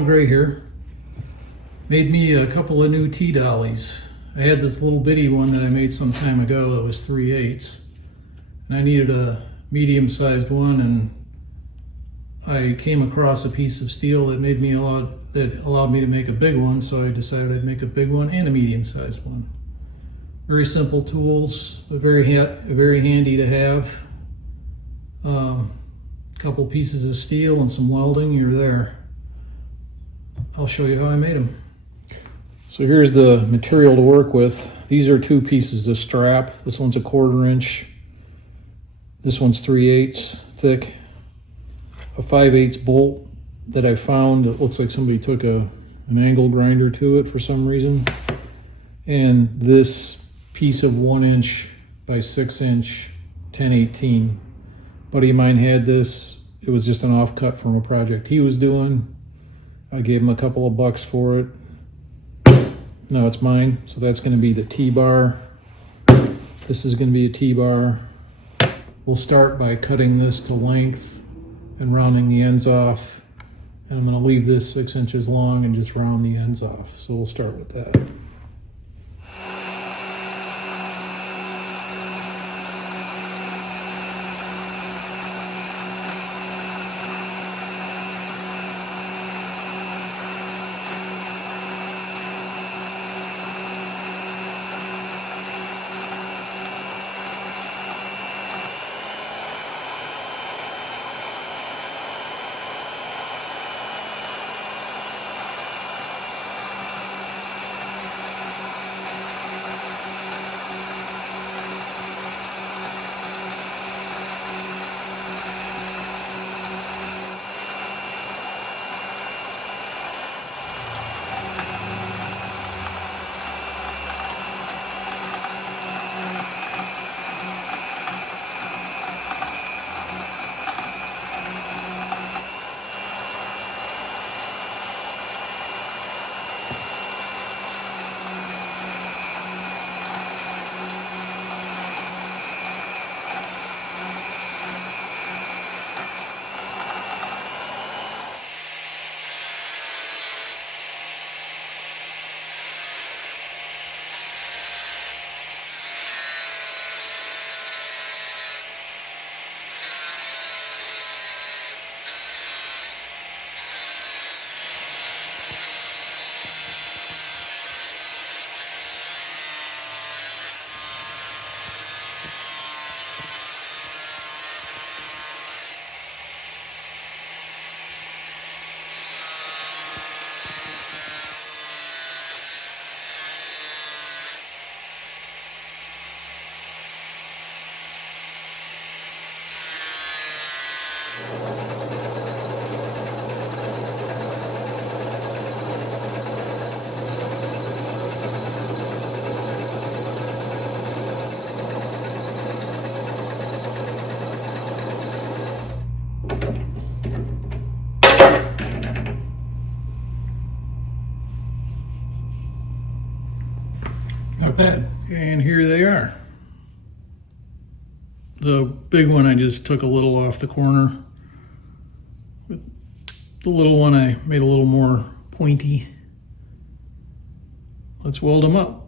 Tom Gray here. Made me a couple of new T-Dollies. I had this little bitty one that I made some time ago that was 3/8, and I needed a medium-sized one, and I came across a piece of steel that allowed me to make a big one, so I decided I'd make a big one and a medium-sized one. Very simple tools, but very handy to have. Couple pieces of steel and some welding, you're there. I'll show you how I made them. So here's the material to work with. These are two pieces of strap. This one's a 1/4 inch. This one's 3/8 thick. A 5/8 bolt that I found. It looks like somebody took an angle grinder to it for some reason. And this piece of 1 inch by 6 inch 1018. Buddy of mine had this. It was just an offcut from a project he was doing. I gave him a couple of bucks for it. Now it's mine. So that's going to be the T-bar. This is going to be a T-bar. We'll start by cutting this to length and rounding the ends off. And I'm going to leave this 6 inches long and just round the ends off. So we'll start with that. Not bad. And here they are. The big one I just took a little off the corner. The little one I made a little more pointy. Let's weld them up.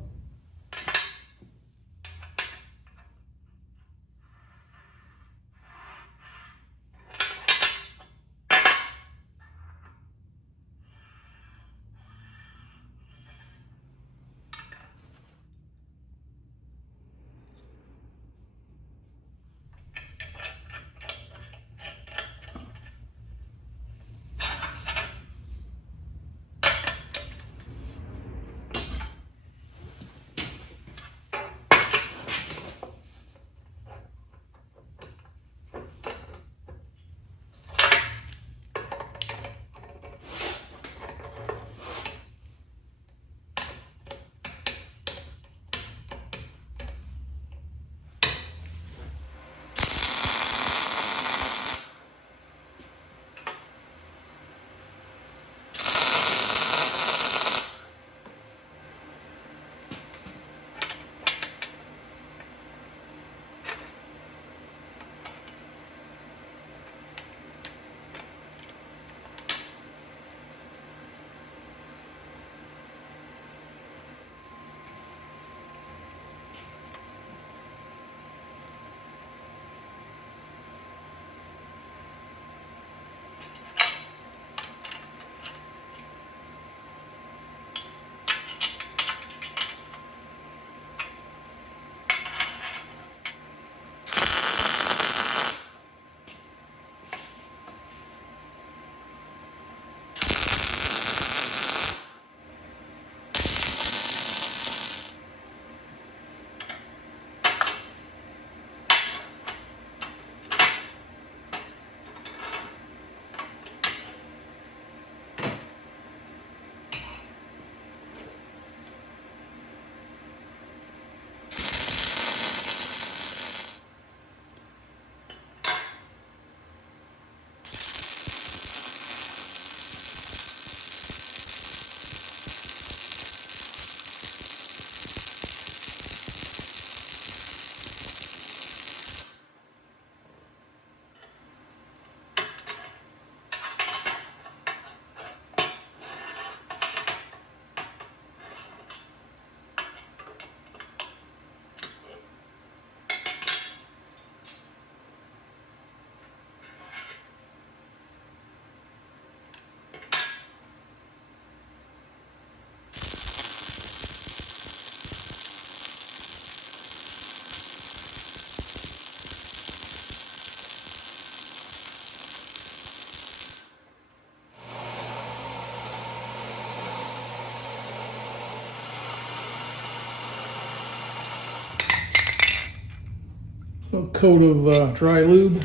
little coat of dry lube.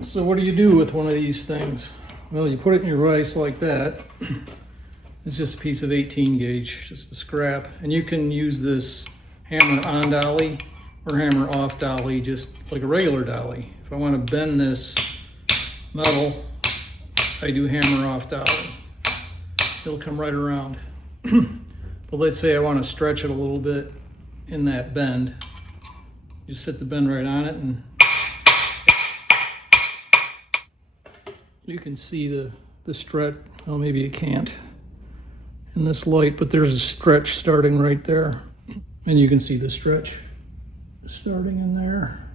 So what do you do with one of these things? Well, you put it in your vise like that. It's just a piece of 18 gauge, just a scrap. And you can use this hammer on dolly or hammer off dolly, just like a regular dolly. If I want to bend this metal, I do hammer off dolly. It'll come right around. But let's say I want to stretch it a little bit in that bend. Just set the bend right on it, and you can see the stretch. Oh, maybe you can't in this light, but there's a stretch starting right there. And you can see the stretch starting in there.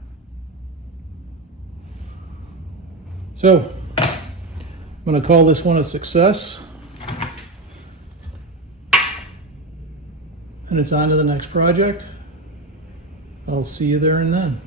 So I'm going to call this one a success. And it's on to the next project. I'll see you there and then.